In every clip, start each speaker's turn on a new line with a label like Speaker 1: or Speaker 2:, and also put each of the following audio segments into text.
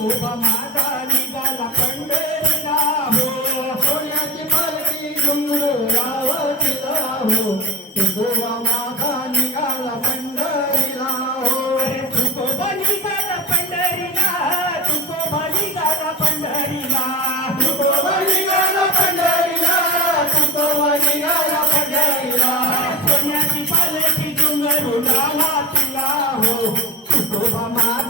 Speaker 1: तुला माझा निघाला पंढरीला हो.
Speaker 2: सोन्याची पालखी डुंगर गावातीला हो.
Speaker 1: तुला निघाला पंढरीला हो.
Speaker 2: तुकोबा निघाला पंढरीला
Speaker 1: निघाला पंढरीला. तुकोबा निघाला पंढरीला
Speaker 2: तुकोबा निघाला पंढरीला.
Speaker 1: सोन्याची पालखी डुंगर
Speaker 2: गावातीला हो. तुकोबा
Speaker 1: माझा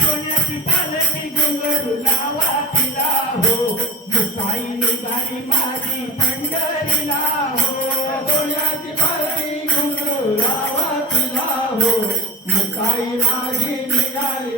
Speaker 2: सोन्याची पालखी
Speaker 1: डोंगर लावा तिला हो. मुकाई निघाली
Speaker 2: माझी पंढरीला हो.
Speaker 1: सोन्याची पालखी डोंगर लावा तिला हो. मुकाई माझी
Speaker 2: निघाली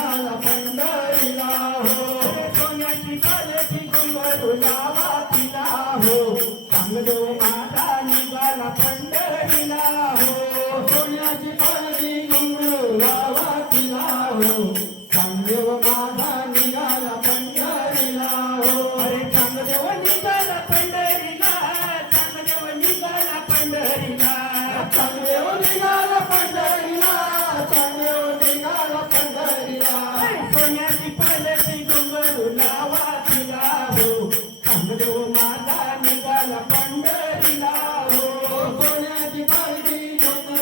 Speaker 2: हो
Speaker 1: सोन्याची पालखी